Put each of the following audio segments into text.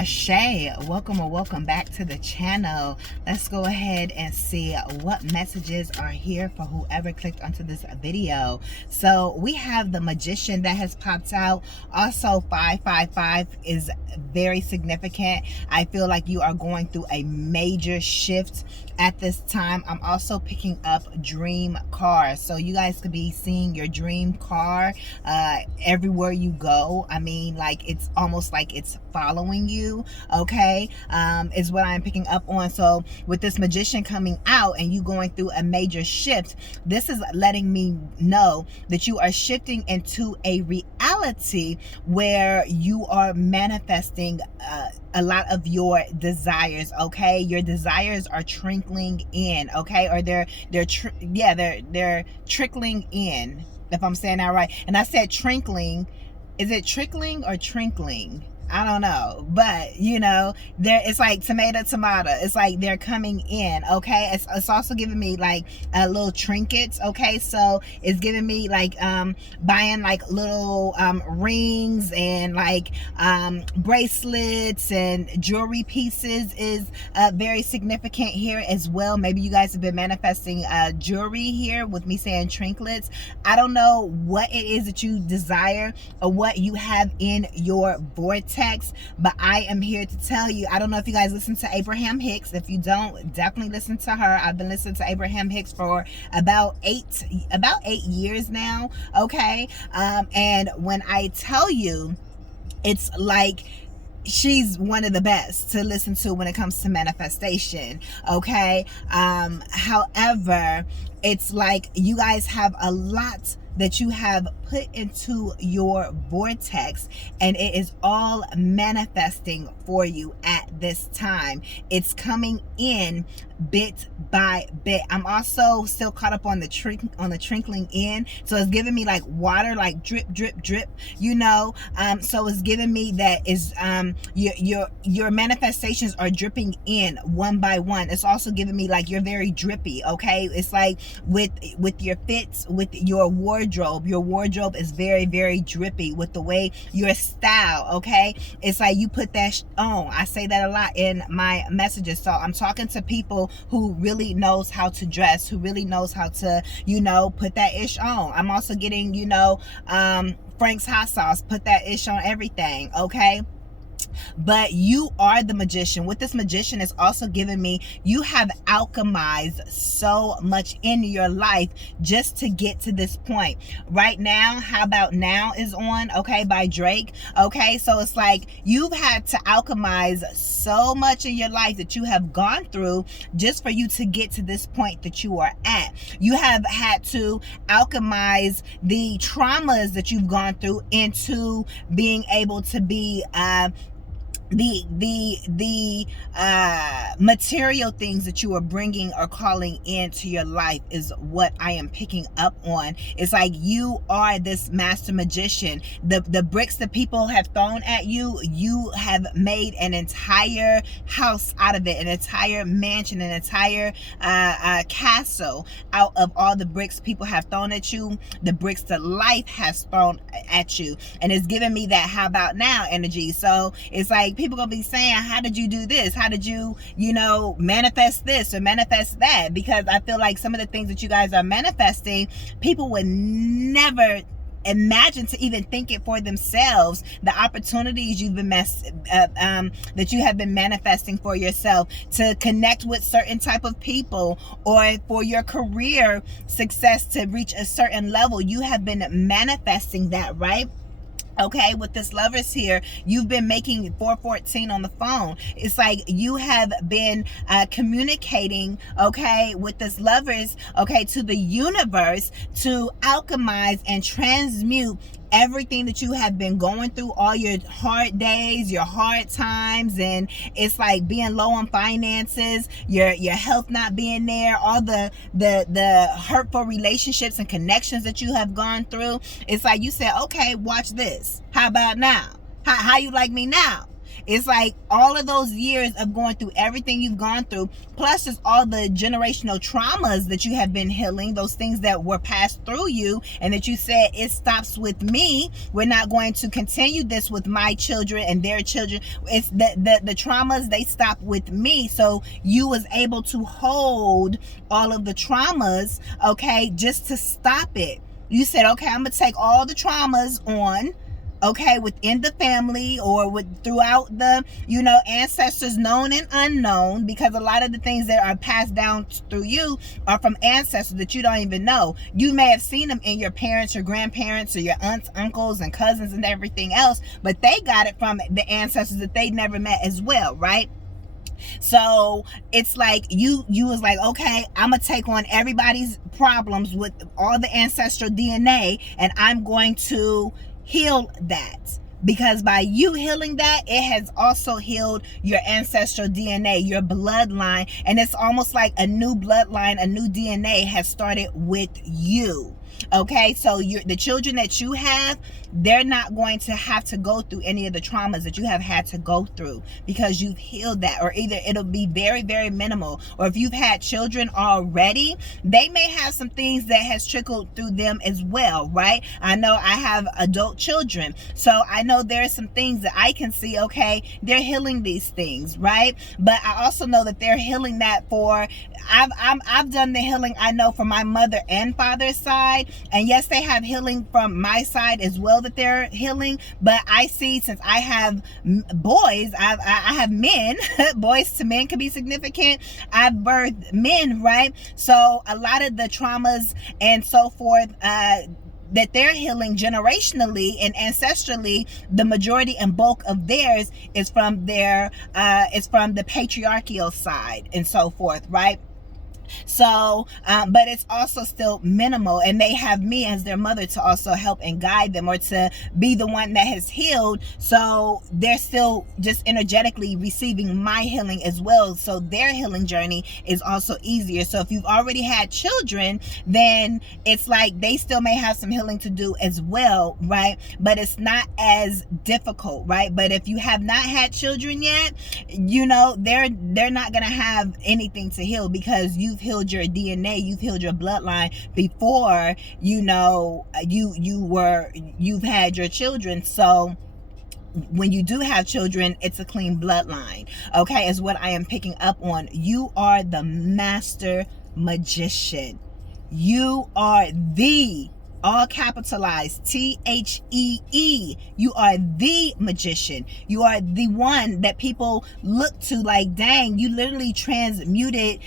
Ashe, welcome or welcome back to the channel. Let's go ahead and see what messages are here for whoever clicked onto this video. So we have the Magician that has popped out. Also 555 is very significant. I feel like you are going through a major shift at this time. I'm also picking up dream car, so you guys could be seeing your dream car everywhere you go. I mean, like, it's almost like it's following you, okay, is what I'm picking up on. So with this Magician coming out and you going through a major shift, this is letting me know that you are shifting into a reality where you are manifesting a lot of your desires, okay? Your desires are trickling in, okay? Or they're trickling in, if I'm saying that right. And I said trickling. Is it trickling or trinkling? I don't know, but you know, it's like tomato. It's like they're coming in, okay? It's also giving me like little trinkets, okay? So it's giving me like buying like little rings and like bracelets and jewelry pieces is very significant here as well. Maybe you guys have been manifesting jewelry here with me saying trinklets. I don't know what it is that you desire or what you have in your vortex, but I am here to tell you. I don't know if you guys listen to Abraham Hicks. If you don't, definitely listen to her. I've been listening to Abraham Hicks for about eight years now, okay? And when I tell you, it's like she's one of the best to listen to when it comes to manifestation, okay? However, it's like you guys have a lot that you have put into your vortex, and it is all manifesting for you at this time. It's coming in bit by bit. I'm also still caught up on the trickling in, so it's giving me like water, like drip drip drip, you know. So it's giving me that is your manifestations are dripping in one by one. It's also giving me like you're very drippy, okay? It's like with your fits, with your wardrobe is very, very drippy with the way your style, okay? It's like you put that on. I say that a lot in my messages. So I'm talking to people who really knows how to dress, who really knows how to, you know, put that ish on. I'm also getting, you know, Frank's hot sauce, put that ish on everything, okay? But you are the Magician. What this Magician is also giving me, you have alchemized so much in your life just to get to this point. Right now, How About Now is on, okay, by Drake, okay? So it's like you've had to alchemize so much in your life that you have gone through just for you to get to this point that you are at. You have had to alchemize the traumas that you've gone through into being able to be the material things that you are bringing or calling into your life is what I am picking up on. It's like you are this master magician. The bricks that people have thrown at you, you have made an entire house out of it, an entire mansion, an entire castle out of all the bricks people have thrown at you, the bricks that life has thrown at you. And it's giving me that how about now energy. So it's like people gonna be saying, how did you do this? How did you, you know, manifest this or manifest that? Because I feel like some of the things that you guys are manifesting, people would never imagine to even think it for themselves. The opportunities you've been that you have been manifesting for yourself to connect with certain type of people, or for your career success to reach a certain level, you have been manifesting that, right? Okay, with this Lovers here, you've been making 414 on the phone. It's like you have been communicating, okay, with this Lovers, okay, to the universe to alchemize and transmute everything that you have been going through, all your hard days, your hard times, and it's like being low on finances, your health not being there, all the hurtful relationships and connections that you have gone through. It's like you said, okay, watch this. How about now? How you like me now? It's like all of those years of going through everything you've gone through, plus just all the generational traumas that you have been healing, those things that were passed through you, and that you said, it stops with me. We're not going to continue this with my children and their children. It's the traumas, they stop with me. So you was able to hold all of the traumas, okay, just to stop it. You said, okay, I'm gonna take all the traumas on, okay, within the family or throughout the, ancestors, known and unknown, because a lot of the things that are passed down through you are from ancestors that you don't even know. You may have seen them in your parents, your grandparents, or your aunts, uncles, and cousins and everything else, but they got it from the ancestors that they never met as well, right? So it's like you was like, okay, I'm gonna take on everybody's problems with all the ancestral DNA, and I'm going to heal that, because by you healing that, it has also healed your ancestral DNA, your bloodline, and it's almost like a new bloodline, a new DNA has started with you. Okay, so the children that you have, they're not going to have to go through any of the traumas that you have had to go through, because you've healed that. Or either it'll be very, very minimal, or if you've had children already, they may have some things that has trickled through them as well, right? I know I have adult children, so I know there are some things that I can see, okay, they're healing these things, right? But I also know that they're healing that for, I've done the healing, I know, for my mother and father's side. And yes, they have healing from my side as well that they're healing. But I see, since I have boys, I have men, boys to men can be significant. I've birthed men, right? So a lot of the traumas and so forth, that they're healing generationally and ancestrally, the majority and bulk of theirs is from their, is from the patriarchal side and so forth, right? So, but it's also still minimal, and they have me as their mother to also help and guide them, or to be the one that has healed. So they're still just energetically receiving my healing as well. So their healing journey is also easier. So if you've already had children, then it's like they still may have some healing to do as well, right? But it's not as difficult, right? But if you have not had children yet, they're not gonna have anything to heal, because you've healed your DNA, you've healed your bloodline before you've had your children. So when you do have children, it's a clean bloodline, okay, is what I am picking up on. You are the master magician. You are the, all capitalized, THEE. You are the magician. You are the one that people look to like, dang, you literally transmuted,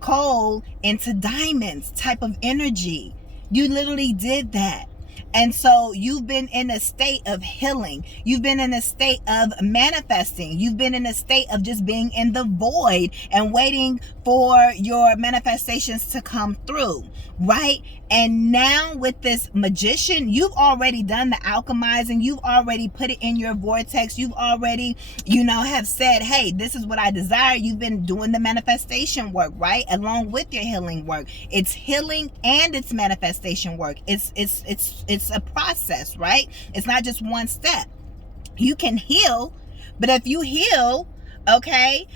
coal into diamonds type of energy. You literally did that. And so you've been in a state of healing. You've been in a state of manifesting. You've been in a state of just being in the void and waiting for your manifestations to come through, right? And now with this magician, you've already done the alchemizing. You've already put it in your vortex. You've already, have said, hey, this is what I desire. You've been doing the manifestation work, right? Along with your healing work. It's healing and it's manifestation work. It's a process, right? It's not just one step. You can heal, but if you heal, okay,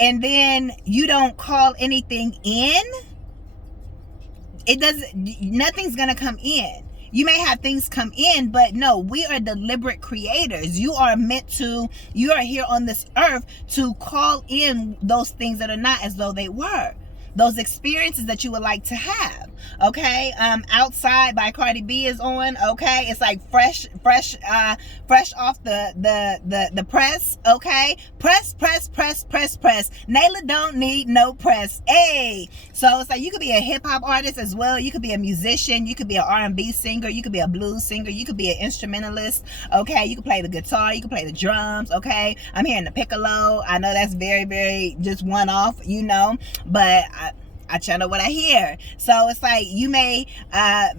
and then you don't call anything in, nothing's gonna come in. You may have things come in, but no, we are deliberate creators. You are here on this earth to call in those things that are not as though they were. Those experiences that you would like to have. Okay, Outside by Cardi B is on. Okay, it's like fresh off the press. Okay, press. Naila don't need no press. Hey, so it's like you could be a hip hop artist as well. You could be a musician. You could be an R&B singer. You could be a blues singer. You could be an instrumentalist. Okay, you could play the guitar. You could play the drums. Okay, I'm hearing the piccolo. I know that's very, very just one off. But I channel what I hear. So it's like you may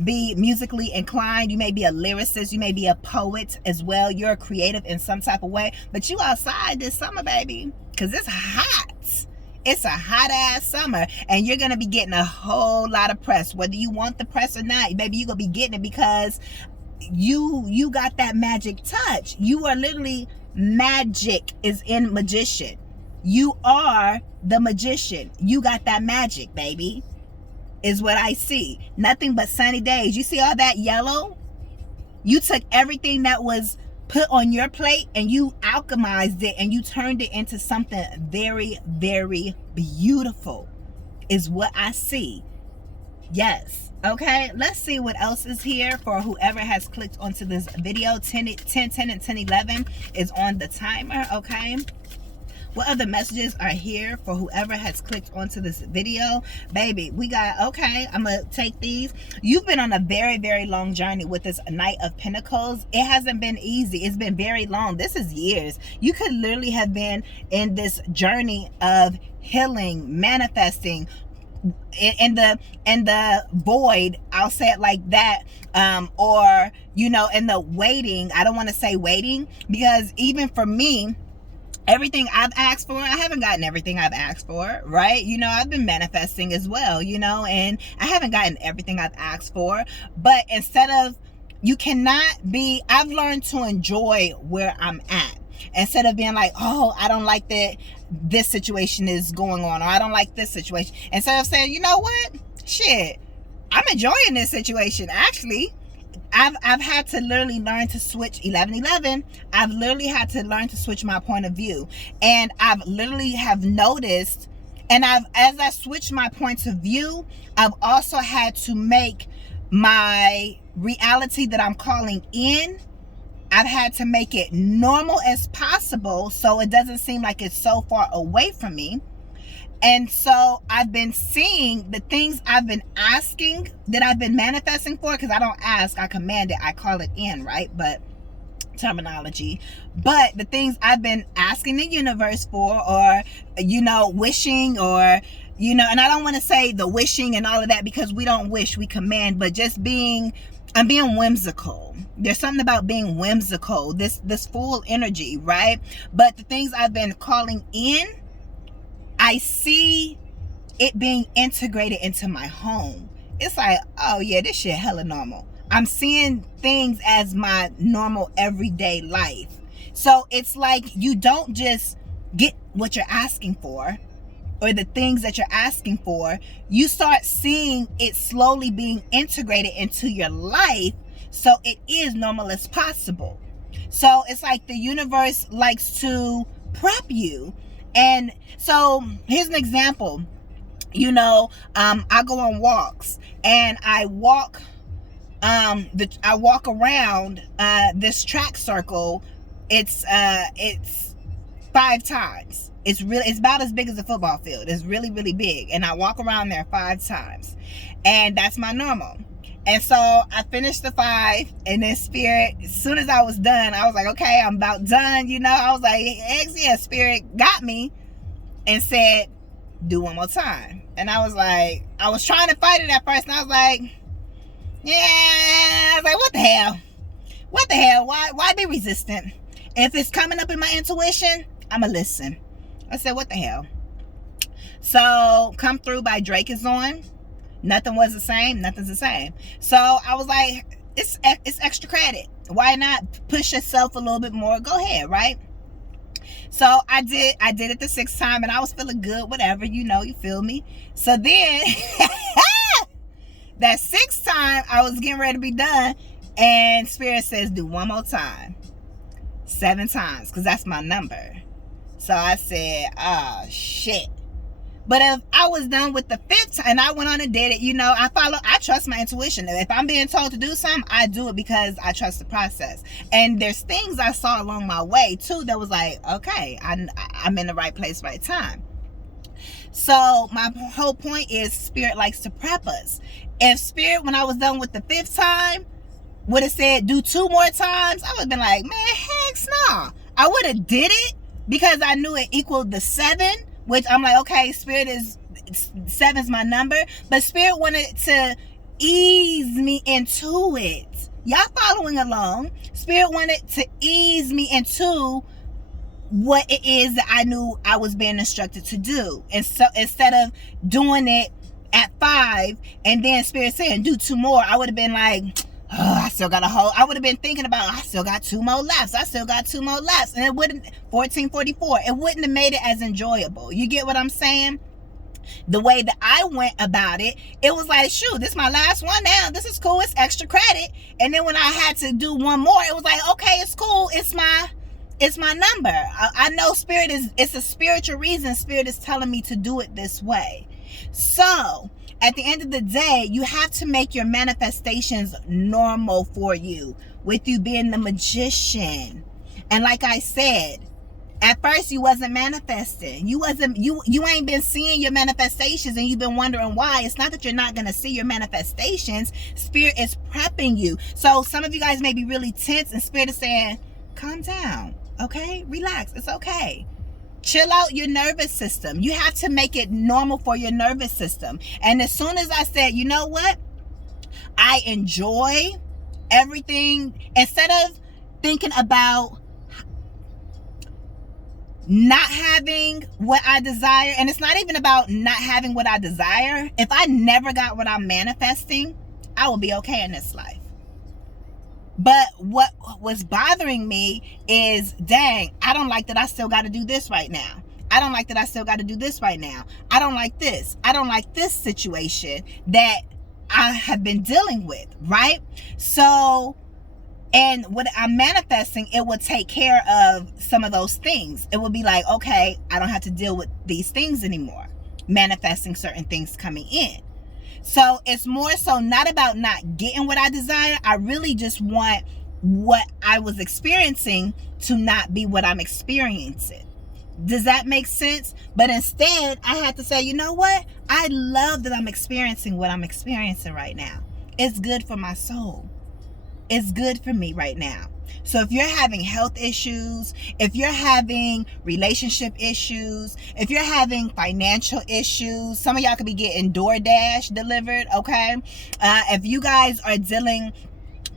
be musically inclined. You may be a lyricist. You may be a poet as well. You're a creative in some type of way. But you outside this summer, baby, because it's hot. It's a hot ass summer, and you're going to be getting a whole lot of press. Whether you want the press or not, baby, you're going to be getting it because you got that magic touch. You are literally magic is in magician. You are the magician. You got that magic, baby, is what I see. Nothing but sunny days. You see all that yellow? You took everything that was put on your plate and you alchemized it and you turned it into something very, very beautiful, is what I see. Yes. Okay, let's see what else is here for whoever has clicked onto this video. 10, and 10:11 is on the timer. Okay, what other messages are here for whoever has clicked onto this video? Baby, we got, okay, I'm gonna take these. You've been on a very, very long journey with this Knight of Pentacles. It hasn't been easy. It's been very long. This is years. You could literally have been in this journey of healing, manifesting, in the void, I'll say it like that, or you know, in the waiting. I don't want to say waiting, because even for me, everything I've asked for, I haven't gotten everything I've asked for, right? You know, I've been manifesting as well, you know, and I haven't gotten everything I've asked for. But instead of, you cannot be, I've learned to enjoy where I'm at. Instead of being like, oh, I don't like that this situation is going on, or I don't like this situation. Instead of saying, you know what? Shit, I'm enjoying this situation. Actually, I've had to literally learn to switch 11:11. I've literally had to learn to switch my point of view. And I've literally have noticed, and as I switch my points of view, I've also had to make my reality that I'm calling in, I've had to make it normal as possible so it doesn't seem like it's so far away from me. And so I've been seeing the things I've been asking, that I've been manifesting for, because I don't ask, I command it, I call it in, right? But terminology. But the things I've been asking the universe for, or, you know, wishing, or, you know, and I don't want to say the wishing and all of that, because we don't wish, we command, but just being, I'm being whimsical. There's something about being whimsical, this full energy, right? But the things I've been calling in, I see it being integrated into my home. It's like, oh yeah, this shit hella normal. I'm seeing things as my normal everyday life. So it's like, you don't just get what you're asking for, or the things that you're asking for. You start seeing it slowly being integrated into your life, so it is normal as possible. So it's like the universe likes to prep you. And so here's an example. You know, I go on walks, and I walk around this track circle. It's 5 times. It's about as big as a football field. It's really, really big. And I walk around there 5 times. And that's my normal. And so I finished the 5, and then Spirit, as soon as I was done, I was like, okay, I'm about done. You know, I was like, yeah, Spirit got me and said, do one more time. And I was like, I was trying to fight it at first, and I was like, yeah, I was like, what the hell? What the hell? Why be resistant? If it's coming up in my intuition, I'ma listen. I said, what the hell? So Come Through by Drake is on. Nothing was the same. Nothing's the same. So I was like, it's extra credit. Why not push yourself a little bit more? Go ahead, right? So I did it the 6th time, and I was feeling good, whatever, you know, you feel me? So then that 6th time, I was getting ready to be done, and Spirit says, do one more time. 7 times, because that's my number. So I said, oh shit. But if I was done with the 5th time and I went on and did it, you know, I trust my intuition. If I'm being told to do something, I do it because I trust the process. And there's things I saw along my way too that was like, okay, I'm in the right place, right time. So my whole point is, Spirit likes to prep us. If Spirit, when I was done with the 5th time, would have said do 2 more times, I would have been like, man, heck no. I would have did it because I knew it equaled the 7, which I'm like, okay, Spirit is 7's my number, but Spirit wanted to ease me into it. Y'all following along? Spirit wanted to ease me into what it is that I knew I was being instructed to do. And so instead of doing it at 5 and then Spirit saying do 2 more, I would have been like, oh, I still got a whole, I would have been thinking about, I still got 2 more laps. I still got 2 more laps. And it wouldn't, 14:44, it wouldn't have made it as enjoyable. You get what I'm saying? The way that I went about it, it was like, shoot, this is my last one now. This is cool. It's extra credit. And then when I had to do one more, it was like, okay, it's cool. It's my number. I know Spirit is, it's a spiritual reason. Spirit is telling me to do it this way. So at the end of the day, you have to make your manifestations normal for you, with you being the magician. And like I said, at first you wasn't manifesting. You ain't been seeing your manifestations, and you've been wondering why. It's not that you're not going to see your manifestations. Spirit is prepping you. So some of you guys may be really tense, and Spirit is saying, calm down, okay? Relax, it's okay. Chill out your nervous system. You have to make it normal for your nervous system. And as soon as I said, you know what? I enjoy everything, instead of thinking about not having what I desire, and it's not even about not having what I desire. If I never got what I'm manifesting, I will be okay in this life. But what was bothering me is, dang, I don't like that I still got to do this right now. I don't like that I still got to do this right now. I don't like this. I don't like this situation that I have been dealing with, right? So, and what I'm manifesting, it will take care of some of those things. It will be like, okay, I don't have to deal with these things anymore. Manifesting certain things coming in. So it's more so not about not getting what I desire. I really just want what I was experiencing to not be what I'm experiencing. Does that make sense? But instead, I had to say, you know what? I love that I'm experiencing what I'm experiencing right now. It's good for my soul. It's good for me right now. So if you're having health issues, if you're having relationship issues, if you're having financial issues, some of y'all could be getting DoorDash delivered, okay? If you guys are dealing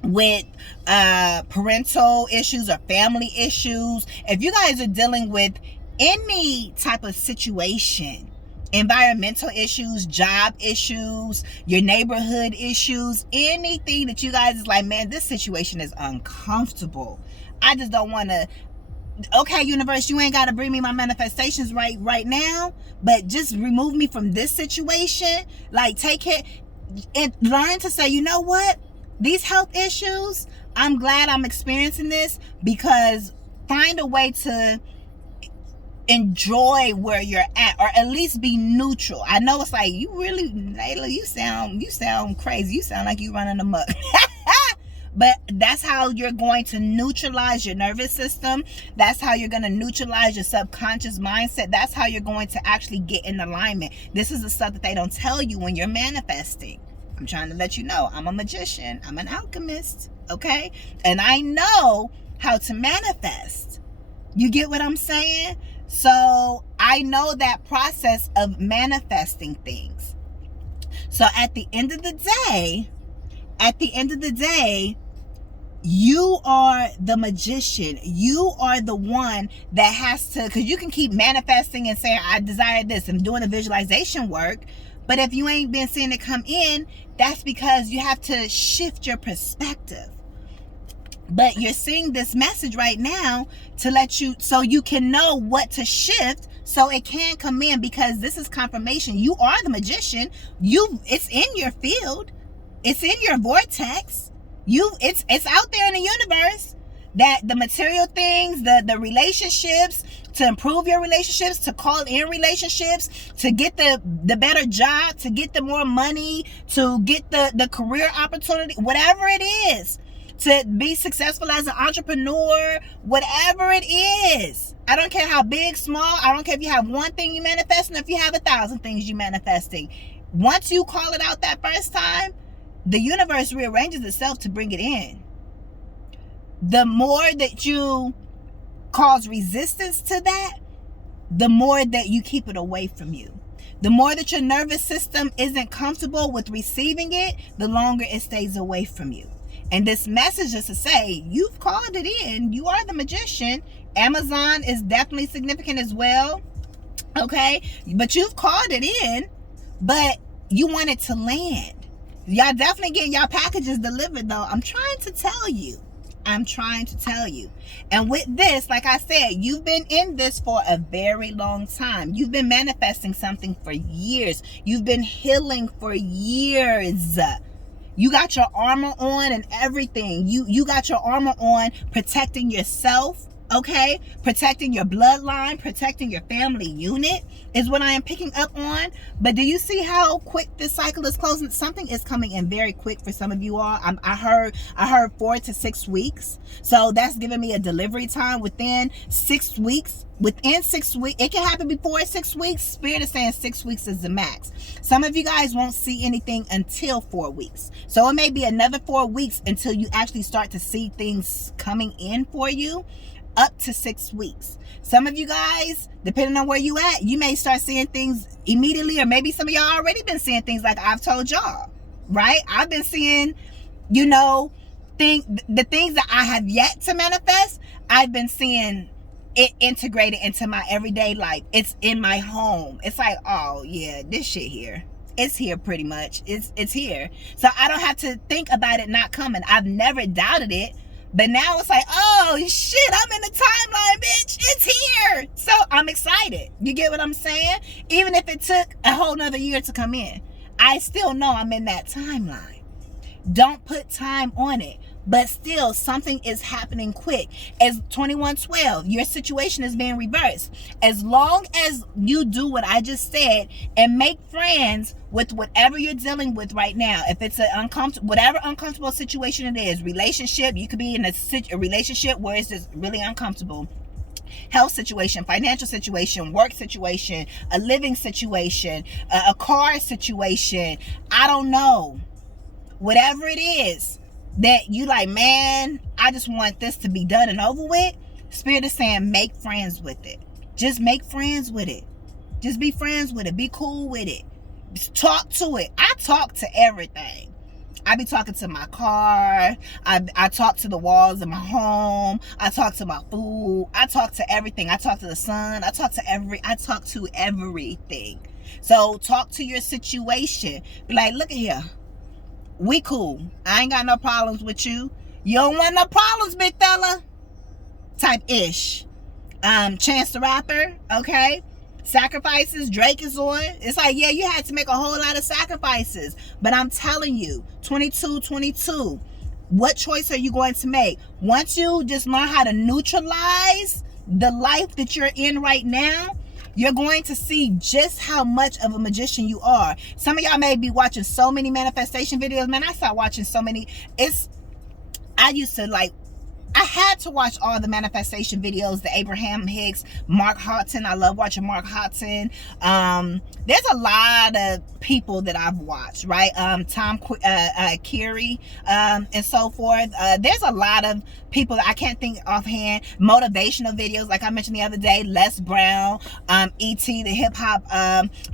with parental issues or family issues, if you guys are dealing with any type of situation, environmental issues, job issues, your neighborhood issues, anything that you guys is like, man, this situation is uncomfortable. I just don't want to. Okay, universe, you ain't got to bring me my manifestations right now, but just remove me from this situation. Like, take it and learn to say, you know what? These health issues, I'm glad I'm experiencing this, because find a way to enjoy where you're at, or at least be neutral. I know it's like, you really, Layla, you sound crazy. You sound like you running amok. But that's how you're going to neutralize your nervous system. That's how you're going to neutralize your subconscious mindset. That's how you're going to actually get in alignment. This is the stuff that they don't tell you when you're manifesting. I'm trying to let you know, I'm a magician. I'm an alchemist, okay? And I know how to manifest. You get what I'm saying? So I know that process of manifesting things. So at the end of the day, you are the magician. You are the one that has to, because you can keep manifesting and saying, I desire this, and doing the visualization work. But if you ain't been seeing it come in, that's because you have to shift your perspective. But you're seeing this message right now to let you, so you can know what to shift so it can come in, because this is confirmation. You are the magician. It's in your field. It's in your vortex. It's out there in the universe, that the material things, the relationships, to improve your relationships, to call in relationships, to get the better job, to get the more money, to get the career opportunity, whatever it is, to be successful as an entrepreneur, whatever it is. I don't care how big, small. I don't care if you have one thing you manifesting, or if you have 1,000 things you manifesting. Once you call it out that first time, the universe rearranges itself to bring it in. The more that you cause resistance to that, the more that you keep it away from you. The more that your nervous system isn't comfortable with receiving it, the longer it stays away from you. And this message is to say, you've called it in. You are the magician. Amazon is definitely significant as well. Okay? But you've called it in, but you want it to land. Y'all definitely getting y'all packages delivered though. I'm trying to tell you. And with this, like I said, you've been in this for a very long time. You've been manifesting something for years. You've been healing for years. You got your armor on and everything. You got your armor on, protecting yourself, okay? Protecting your bloodline, protecting your family unit is what I am picking up on. But do you see how quick this cycle is closing? Something is coming in very quick for some of you all. I heard 4 to 6 weeks. So that's giving me a delivery time within 6 weeks. Within 6 weeks, it can happen before 6 weeks. Spirit is saying 6 weeks is the max. Some of you guys won't see anything until 4 weeks. So it may be another 4 weeks until you actually start to see things coming in for you. Up to 6 weeks. Some of you guys, depending on where you at, you may start seeing things immediately, or maybe some of y'all already been seeing things like I've told y'all, right? I've been seeing, you know, the things that I have yet to manifest, I've been seeing it integrated into my everyday life. It's in my home. It's like, oh yeah, this shit here. It's here pretty much. It's here. So I don't have to think about it not coming. I've never doubted it. But now it's like, oh shit, I'm in the timeline, bitch. It's here. So I'm excited. You get what I'm saying? Even if it took a whole nother year to come in, I still know I'm in that timeline. Don't put time on it. But still, something is happening quick. As 2112, your situation is being reversed. As long as you do what I just said and make friends with whatever you're dealing with right now, if it's whatever uncomfortable situation it is, relationship, you could be in a relationship where it's just really uncomfortable. Health situation, financial situation, work situation, a living situation, a car situation, I don't know. Whatever it is that you like, man, I just want this to be done and over with. Spirit is saying make friends with it. Just make friends with it. Just be friends with it. Be cool with it. Just talk to it. I talk to everything. I be talking to my car. I talk to the walls of my home. I talk to my food. I talk to everything. I talk to the sun. I talk to everything. So talk to your situation. Be like, look at here. We cool. I ain't got no problems with you. You don't want no problems, big fella. Type ish. Chance the Rapper, okay? Sacrifices, Drake is on. It's like, yeah, you had to make a whole lot of sacrifices. But I'm telling you, 22, what choice are you going to make? Once you just learn how to neutralize the life that you're in right now, you're going to see just how much of a magician you are. Some of y'all may be watching so many manifestation videos. Man, I started watching so many. I had to watch all the manifestation videos, the Abraham Hicks, Mark Houghton. I love watching Mark Houghton. There's a lot of people that I've watched, right? Tom Carey, and so forth. There's a lot of people that I can't think offhand. Motivational videos, like I mentioned the other day, Les Brown, E.T., the hip hop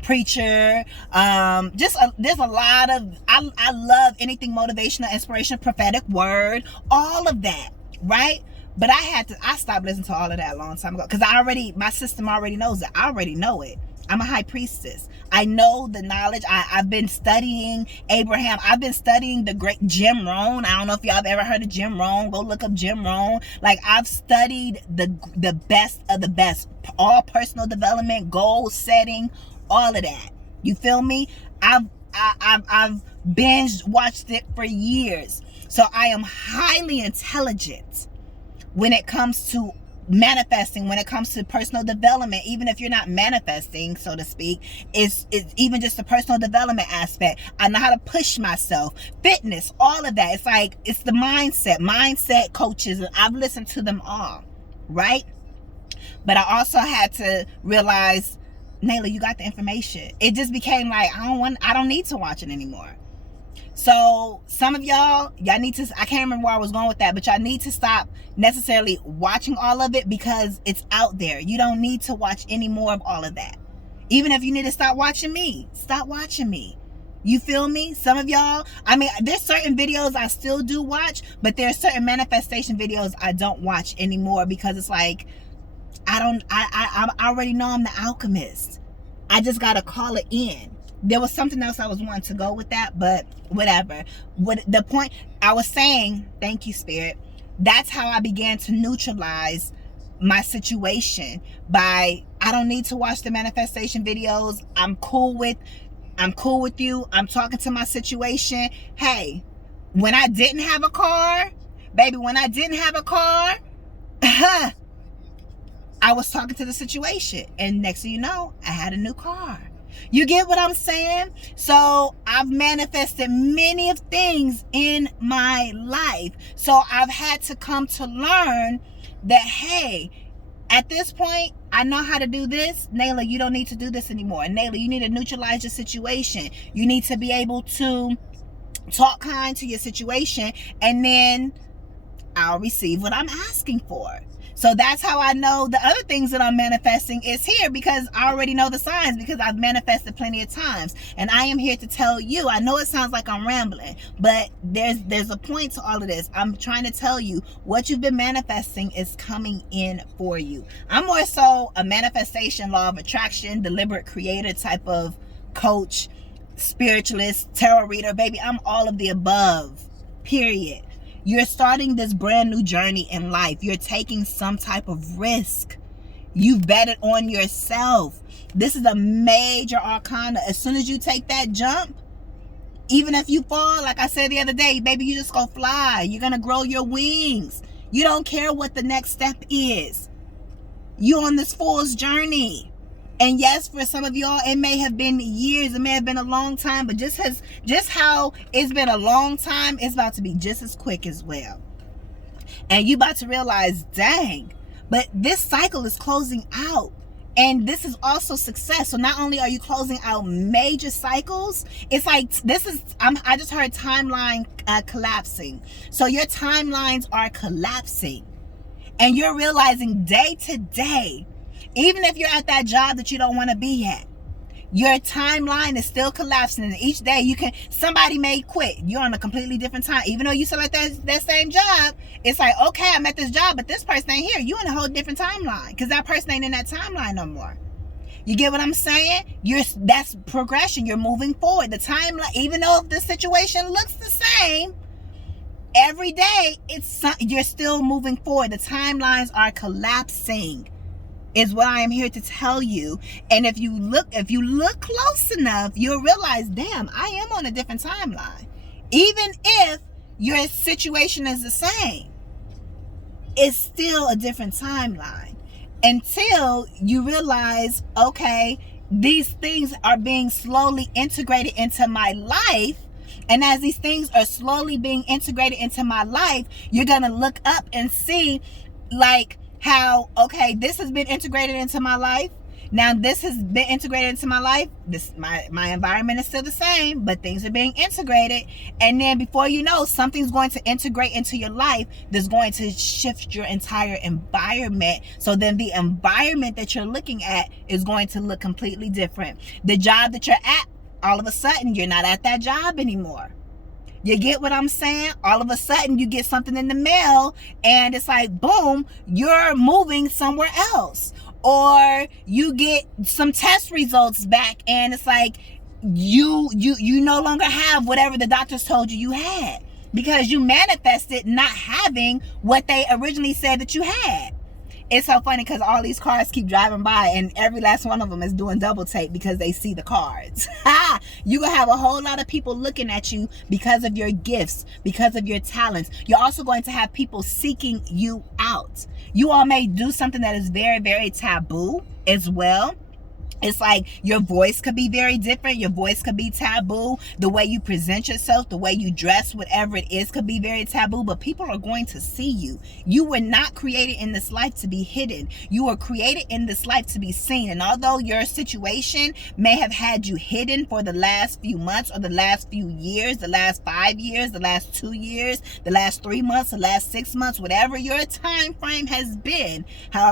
preacher. There's a lot of, I love anything motivational, inspirational, prophetic word, all of that. Right? But I stopped listening to all of that a long time ago, because my system already knows it. I already know it. I'm a high priestess. I know the knowledge. I've been studying Abraham. I've been studying the great Jim Rohn. I don't know if y'all have ever heard of Jim Rohn. Go look up Jim Rohn. Like, I've studied the best of the best. All personal development, goal setting, all of that. You feel me? I've binge watched it for years. So I am highly intelligent when it comes to manifesting, when it comes to personal development. Even if you're not manifesting, so to speak, it's even just the personal development aspect. I know how to push myself, fitness, all of that. It's like, it's the mindset coaches, and I've listened to them all, right? But I also had to realize, Nayla, you got the information. It just became like, I don't need to watch it anymore. So some of y'all need to, I can't remember where I was going with that, but y'all need to stop necessarily watching all of it, because it's out there. You don't need to watch any more of all of that. Even if you need to stop watching me, stop watching me. You feel me? Some of y'all, there's certain videos I still do watch, but there's certain manifestation videos I don't watch anymore, because it's like, I already know I'm the alchemist. I just got to call it in. There was something else I was wanting to go with that, but whatever. What the point I was saying, thank you, Spirit. That's how I began to neutralize my situation by, I don't need to watch the manifestation videos. I'm cool with you. I'm talking to my situation. Hey, when I didn't have a car, baby, I was talking to the situation, and next thing you know, I had a new car. You get what I'm saying? So I've manifested many of things in my life. So I've had to come to learn that, hey, at this point, I know how to do this. Nayla, you don't need to do this anymore. Nayla, you need to neutralize your situation. You need to be able to talk kind to your situation, and then I'll receive what I'm asking for. So that's how I know the other things that I'm manifesting is here, because I already know the signs, because I've manifested plenty of times. And I am here to tell you, I know it sounds like I'm rambling, but there's a point to all of this. I'm trying to tell you what you've been manifesting is coming in for you. I'm more so a manifestation, law of attraction, deliberate creator type of coach, spiritualist, tarot reader. Baby, I'm all of the above, period. You're starting this brand new journey in life. You're taking some type of risk. You've betted on yourself. This is a major arcana. As soon as you take that jump, even if you fall, like I said the other day, baby, you just go fly. You're going to grow your wings. You don't care what the next step is. You're on this fool's journey. And yes, for some of y'all, it may have been years, it may have been a long time, but just how it's been a long time, it's about to be just as quick as well. And you about to realize, dang, but this cycle is closing out. And this is also success. So not only are you closing out major cycles, it's like I just heard timeline collapsing. So your timelines are collapsing. And you're realizing day to day, even if you're at that job that you don't want to be at, your timeline is still collapsing. And each day somebody may quit. You're on a completely different time. Even though you still at that same job, it's like, okay, I'm at this job, but this person ain't here. You're in a whole different timeline, because that person ain't in that timeline no more. You get what I'm saying? That's progression. You're moving forward. The timeline, even though the situation looks the same, every day you're still moving forward. The timelines are collapsing, is what I am here to tell you. And if you look close enough, you'll realize, damn, I am on a different timeline. Even if your situation is the same, it's still a different timeline, until you realize, okay, these things are being slowly integrated into my life. And as these things are slowly being integrated into my life, you're gonna look up and see, like, how, okay, this has been integrated into my life. Now this has been integrated into my life. My environment is still the same, but things are being integrated. And then before you know, something's going to integrate into your life that's going to shift your entire environment. So then the environment that you're looking at is going to look completely different. The job that you're at, all of a sudden, you're not at that job anymore. You get what I'm saying? All of a sudden, you get something in the mail, and it's like, boom, you're moving somewhere else. Or you get some test results back, and it's like, you no longer have whatever the doctors told you had, because you manifested not having what they originally said that you had. It's so funny, because all these cars keep driving by, and every last one of them is doing double take because they see the cards. You're going to have a whole lot of people looking at you because of your gifts, because of your talents. You're also going to have people seeking you out. You all may do something that is very, very taboo as well. It's like your voice could be very different. Your voice could be taboo. The way you present yourself, the way you dress, whatever it is, could be very taboo. But people are going to see you. You were not created in this life to be hidden. You were created in this life to be seen. And although your situation may have had you hidden for the last few months, or the last few years, the last 5 years, the last 2 years, the last 3 months, the last 6 months, whatever your time frame has been,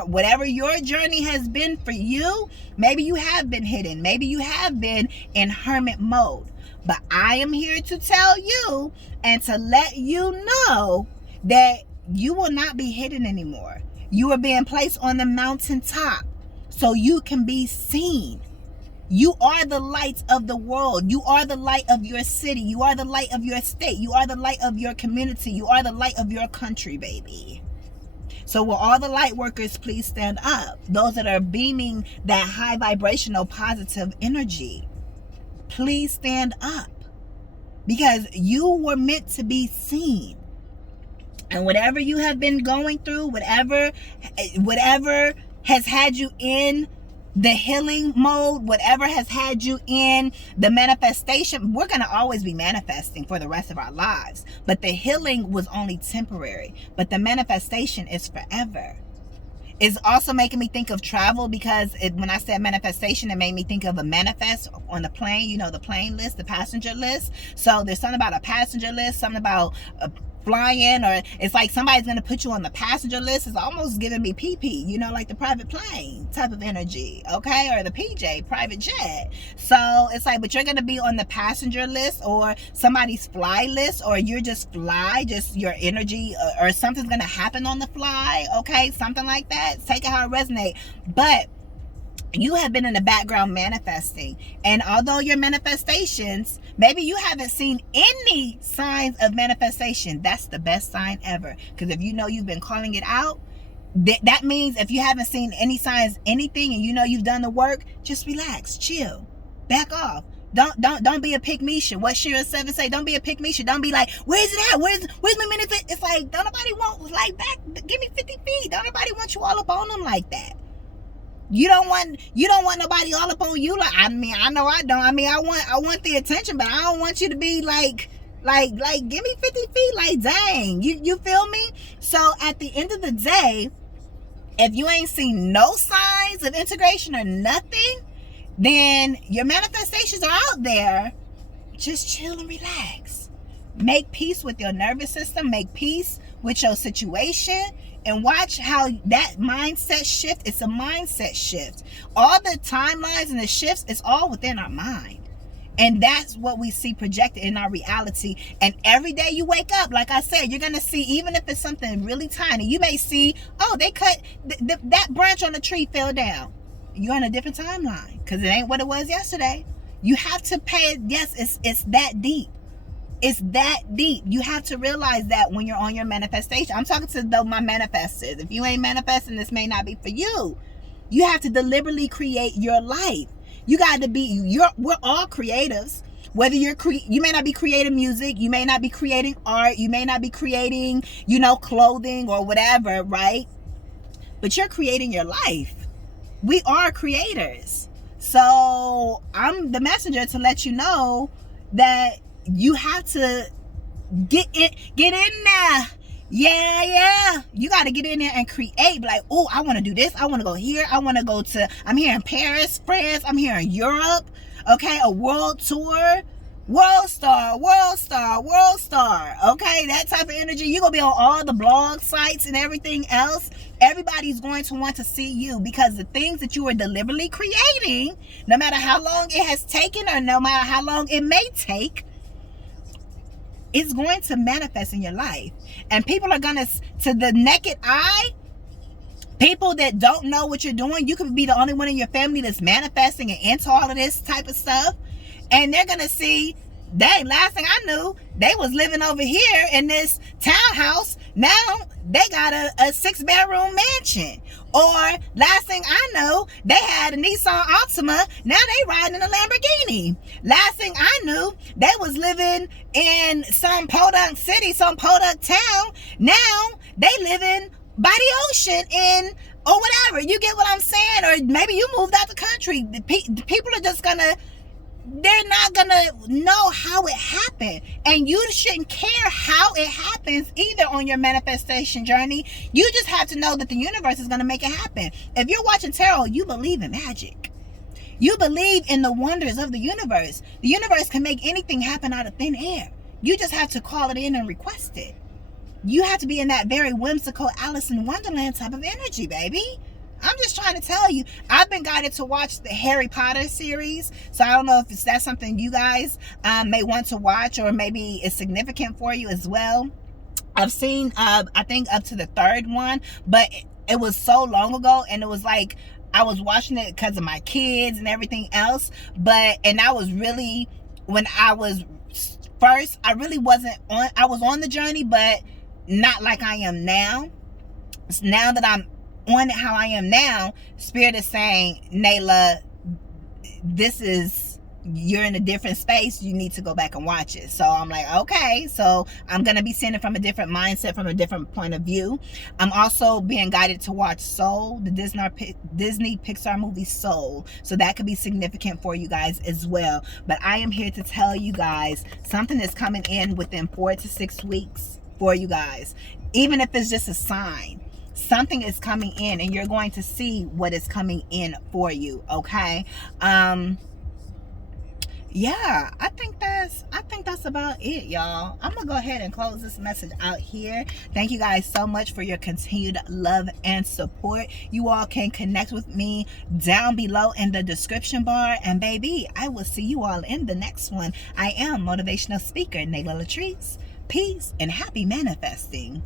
whatever your journey has been for you, maybe you have been hidden. Maybe you have been in hermit mode. But I am here to tell you and to let you know that you will not be hidden anymore. You are being placed on the mountaintop so you can be seen. You are the light of the world. You are the light of your city. You are the light of your state. You are the light of your community. You are the light of your country, baby. So will all the light workers please stand up? Those that are beaming that high vibrational positive energy, please stand up. Because you were meant to be seen. And whatever you have been going through, whatever has had you in the healing mode, whatever has had you in the manifestation, we're going to always be manifesting for the rest of our lives. But the healing was only temporary. But the manifestation is forever. It's also making me think of travel, because when I said manifestation, it made me think of a manifest on the plane, you know, the plane list, the passenger list. So there's something about a passenger list, something about flying, or it's like somebody's going to put you on the passenger list. It's almost giving me PP, you know, like the private plane type of energy, okay, or the PJ, private jet. So it's like, but you're going to be on the passenger list or somebody's fly list, or you're just fly, just your energy, or something's going to happen on the fly, okay, something like that. Take it how it resonates. But you have been in the background manifesting, and although your manifestations, maybe you haven't seen any signs of manifestation, that's the best sign ever. Because if you know you've been calling it out, that means if you haven't seen any signs, anything, and you know you've done the work, just relax, chill, back off. Don't be a pick-me-sha. What Shira 7 say? Don't be a pick-me-sha. Don't be like, where's it at? Where's my manifest? It's like, don't nobody want, like, back, give me 50 feet. Don't nobody want you all up on them like that. You don't want nobody all up on you. Like, I mean, I know I don't. I mean, I want the attention, but I don't want you to be like give me 50 feet. Like, dang, you feel me? So at the end of the day, if you ain't seen no signs of integration or nothing, then your manifestations are out there. Just chill and relax. Make peace with your nervous system. Make peace with your situation. And watch how that mindset shift, it's a mindset shift. All the timelines and the shifts, it's all within our mind. And that's what we see projected in our reality. And every day you wake up, like I said, you're going to see, even if it's something really tiny, you may see, oh, they cut, that branch on the tree fell down. You're on a different timeline because it ain't what it was yesterday. You have to pay, yes, it's that deep. It's that deep. You have to realize that when you're on your manifestation. I'm talking to my manifestors. If you ain't manifesting, this may not be for you. You have to deliberately create your life. You got to be, we're all creatives. Whether you may not be creating music, you may not be creating art, you may not be creating, clothing or whatever, right? But you're creating your life. We are creators. So I'm the messenger to let you know that you have to get in there. Yeah. You got to get in there and create. Be like, oh, I want to do this. I want to go here. I want to go to, I'm here in Paris, France. I'm here in Europe. Okay, a world tour. World star. Okay, that type of energy. You're going to be on all the blog sites and everything else. Everybody's going to want to see you because the things that you are deliberately creating, no matter how long it has taken or no matter how long it may take, it's going to manifest in your life. And people are going to the naked eye, people that don't know what you're doing, you could be the only one in your family that's manifesting and into all of this type of stuff. And they're going to see, dang, last thing I knew, they was living over here in this townhouse. Now they got a 6-bedroom mansion. Or last thing I know, they had a Nissan Altima. Now they riding in a Lamborghini. Last thing I knew, they was living in some podunk city, some podunk town. Now they living by the ocean or whatever. You get what I'm saying? Or maybe you moved out the country. The people are just gonna, they're not gonna know how it happened, and you shouldn't care how it happens either on your manifestation journey. You just have to know that the universe is gonna make it happen. If you're watching tarot, you believe in magic. You believe in the wonders of the universe. The universe can make anything happen out of thin air. You just have to call it in and request it. You have to be in that very whimsical Alice in Wonderland type of energy, baby. I'm just trying to tell you, I've been guided to watch the Harry Potter series. So I don't know if that's something you guys may want to watch, or maybe it's significant for you as well. I've seen, I think up to the 3rd one, but it was so long ago, and it was like I was watching it because of my kids and everything else. And I was really, when I was first, I really wasn't on, I was on the journey, but not like I am now. Now that I'm on it how I am now, Spirit is saying, Nayla, you're in a different space. You need to go back and watch it. So I'm like, okay. So I'm going to be seeing it from a different mindset, from a different point of view. I'm also being guided to watch Soul, the Disney Pixar movie Soul. So that could be significant for you guys as well. But I am here to tell you guys something is coming in within 4 to 6 weeks for you guys. Even if it's just a sign. Something is coming in, and you're going to see what is coming in for you. Okay. Yeah, I think that's about it, y'all. I'm gonna go ahead and close this message out here. Thank you guys so much for your continued love and support. You all can connect with me down below in the description bar, and baby, I will see you all in the next one. I am motivational speaker Nayla LATRICE. Peace and happy manifesting.